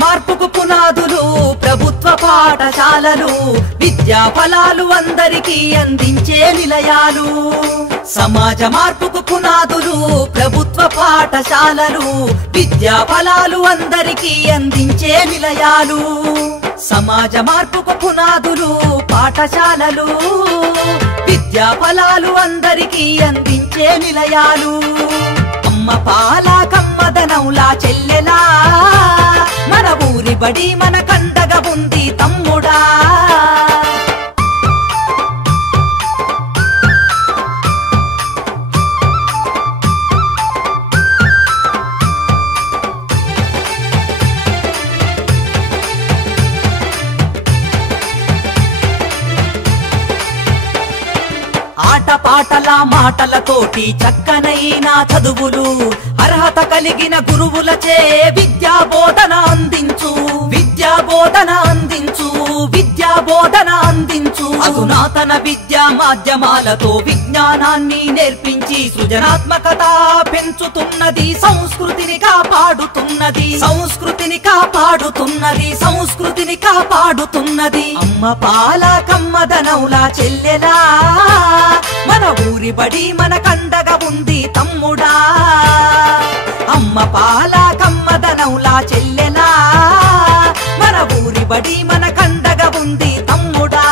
మార్పుకు పునాదులు ప్రభుత్వ పాఠశాలలు, విద్యా ఫలాలు అందరికీ అందించే నిలయాలు. సమాజ మార్పుకు పునాదులు ప్రభుత్వ పాఠశాలలు, విద్యా ఫలాలు అందరికీ అందించే నిలయాలు. సమాజ మార్పుకు పునాదులు పాఠశాలలు, విద్యా ఫలాలు అందరికీ అందించే నిలయాలు. అమ్మ పాల కమ్మదనంలా చెల్లెలా, మన ఊరి బడి మన కండగా ఉంది తమ్ముడా. ఆటపాటల మాటలతోటి చక్కనైన చదువులు, అర్హత కలిగిన గురువులచే విద్యా బోధన అందించు, విద్యా బోధన అందించు, విద్యా బోధన అందించు. అధునాతన విద్యా మాధ్యమాలతో విజ్ఞానాన్ని నేర్పించి సృజనాత్మకత పెంచుతున్నది, సంస్కృతిని కాపాడుతున్నది, సంస్కృతిని కాపాడుతున్నది, సంస్కృతిని కాపాడుతున్నది. అమ్మ పాల కమ్మదనంలా చెల్లెలా, మన ఊరి బడి మన కండగా ఉంది తమ్ముడా. అమ్మ పాల కమ్మదనంలా చెల్లెలా, మన ఊరి బడి మన కండగా ఉంది తమ్ముడా.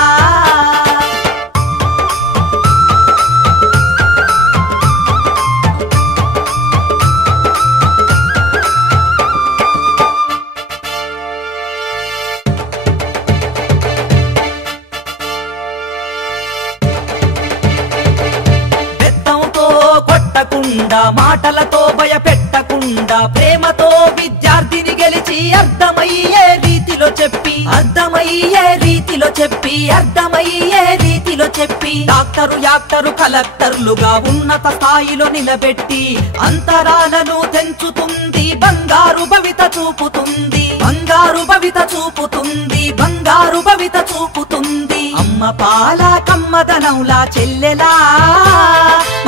మాటలతో భయపెట్టకుండా ప్రేమతో విద్యార్థిని గెలిచి అర్థమయ్యే రీతిలో చెప్పి, అర్థమయ్యే రీతిలో చెప్పి, అర్థమయ్యే రీతిలో చెప్పి డాక్టరు యాక్టరు కలెక్టర్లుగా ఉన్నత స్థాయిలో నిలబెట్టి అంతరాలను తెంచుతుంది, బంగారు భవిత చూపుతుంది, బంగారు భవిత చూపుతుంది, బంగారు భవిత చూపుతుంది. అమ్మ పాల కమ్మదనంలా చెల్లెలా,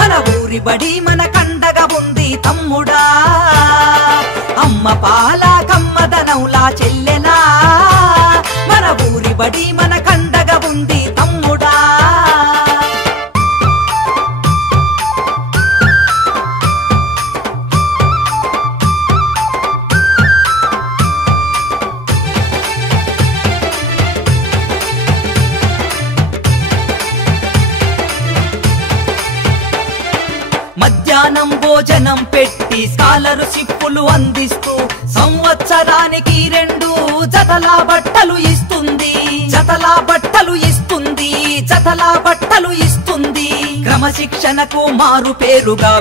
మన ఊరి బడి మన కండగా ఉంది తమ్ముడా. అమ్మ పాల కమ్మదనంలా చెల్లెలా, మన ఊరి బడి మన కండగా ఉంది తమ్ముడా. మధ్యాహ్నం భోజనం పెట్టి స్కాలర్షిప్పులు అందిస్తూ సంవత్సరానికి 2 జతల బట్టలు ఇస్తుంది, జతల బట్టలు ఇస్తుంది, జతల బట్టలు ఇస్తుంది. క్రమశిక్షణకు మారు పేరుగా